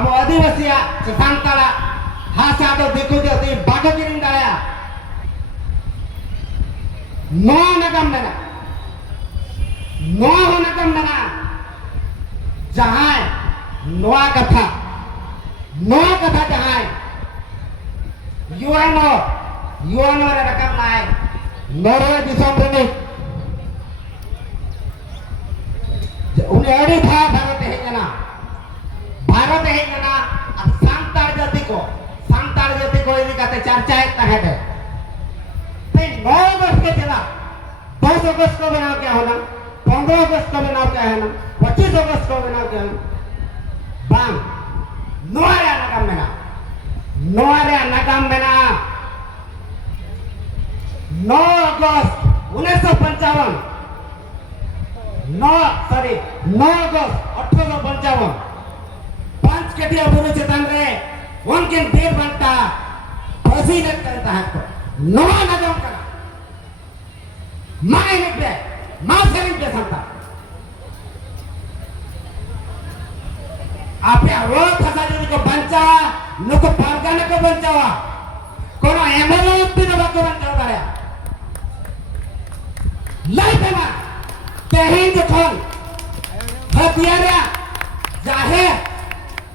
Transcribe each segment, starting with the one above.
अब आदिवासी सांताला हासा तो देखो जो ती बागो किरिंग दाया नोआ नगम मेना नोआ हो नगम मेना जहाँ नोआ कथा जहाँ युवानो रे रकम लाए नोरे दिसों बने उन्हें अड़ी था भारत है जना अब सांतार जाति को इन्हीं का चर्चा है तहत ते 9 अगस्त के चला 10 अगस्त को बनाओ क्या होना 15 अगस्त को बनाओ क्या होना 25 अगस्त को बनाओ क्या होना बांग नोआरे नगम मेना 9 अगस्त 1955 9 अगस्त 1855 पांच कटिया बुरु चेतन रे उनके देर बनता फसीलत करता है को नवा नगम करा माय निकले मां सरिंग पे संता आपे वो फसादी को बंचा नुको पारगाना को बंचावा कोनो एमएलए भी न बाको बंचावा करे लाइफ में तेहिन जखन हथियारा जाहिर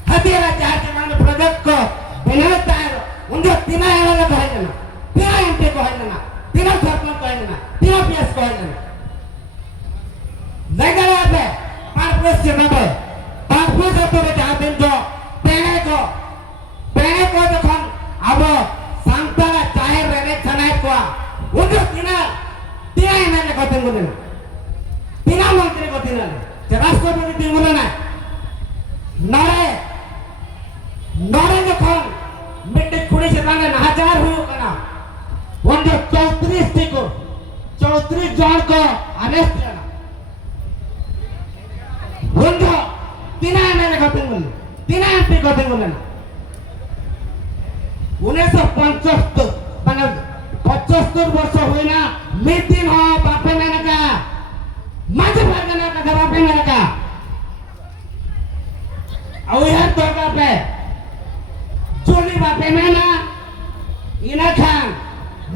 हथियारा चार जमाने प्रोजेक्ट को बनाता है उनके तीना एमएलए को है ना तीना एमपी को है ना तीना सरपंच को है ना तीना पीएस को है ना लेकर आते पार्पस से तो चाहते हैं जो पेने को जखन अब सांताला चाहे रहने चनाए को उनके तीना एमएलए को तीन तीना मंत्री को तीन राष्ट्रपति तीन ना नरे जखन मिट्टी कुड़ी से ताने नहाजार हुई कना उनके 34 जन को अरेस्ट किया उनको तीना एमएलए को तीना एमपी को 1975 माने 75 वर्ष हुई ना मिटिन हो बापे मैंने का माजे भागना का बापे मैंने का और यह तो बापे चोली बापे मैंने इना खान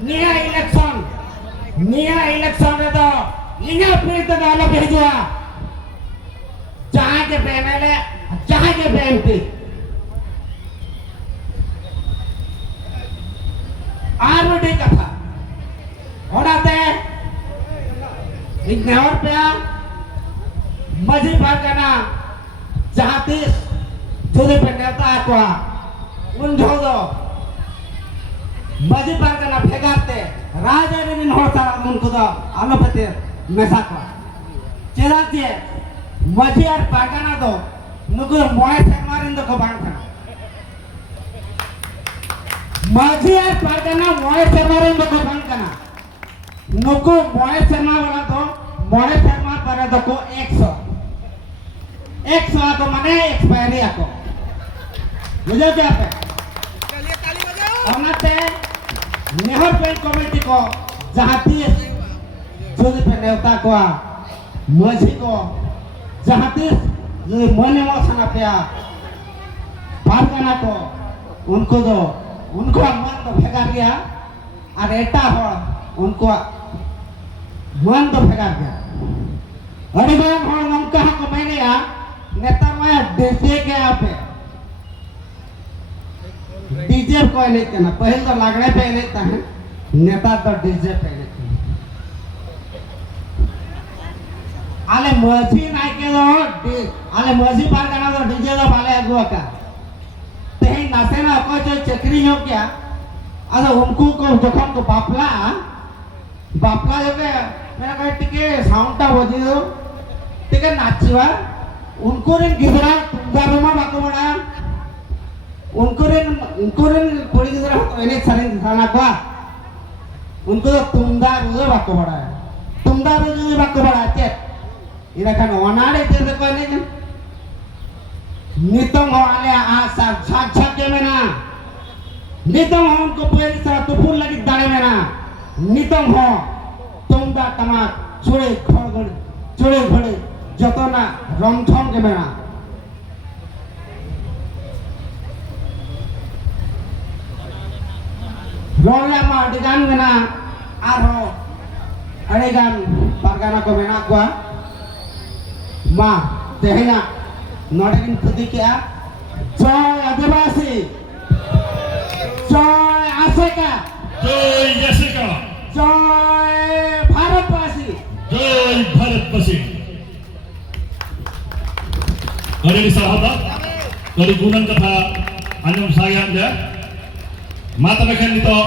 निया इलेक्शन रे तो इना फिर तो डालो भेजुआ जहाँ के एमएलए जहाँ के एमपी आरडी कथा होनाते इग्नोर पे मजी भागना जाती जुदे पे नेता को उन जोदो मजी भागना भेगाते राजा रे दिन होता उनको तो आलोपते मेसा को चेराते मजी और भागना तो नुको मोए से मारिन तो को भागना मजी और भागना मोए से मारिन तो को भागना नुको मोए से वाला तो मोए से मार पर तो को 100 तो मने एक्सपायरी आको मुझे क्या पे चलिए ताली बजाओ औनते नेहर पेन कमेटी को जाती जोदी पे नेता को मजी को जाती जो मने मसना पे पारगाना को उनको मन तो भेगा गया और एटा हो उनको मन तो भेगा गया अरे बार हो उनका को मैंने नेता में डीजे के पे डीजे को लेते ना पहले तो लागने पे लेता है नेता तो डीजे पे लेते हैं आले मजी नहीं के दो आले मजी पार करना तो डीजे तो वाले अगुआ का तेही नासे ना कोई जो चक्री हो क्या अरे उनको को जखन को बापला जो के मेरा कहे टिके साउंड टा बजी दो टिके नाचवा उनको रे गिदरा तुंगारमा बाको बड़ा उनको रे कोड़ी गिदरा तो एने सारे थाना को उनको तो तुंगा रुजे बाको बड़ा है तुंगा रुजे बाको बड़ा है इरा खान ओनाड़े जैसे कोई नहीं नितंग हो आले साक्षात के में ना नितंग हो उनको पूरी तरह तो फूल लगी दाने में ना नितंग हो तुंगा तमाक चुड़े घोड़े जतो ना रंगथम के में ना Roya ma dengan mena arho adegan pargana ko mena ko ma tehena nodekin putih kia joy adivasi joy Afrika जय जैसिका joy Bharatwasi जय भारतवासी hari ini sahabat dari gunung kata anjum saya anda mata makan itu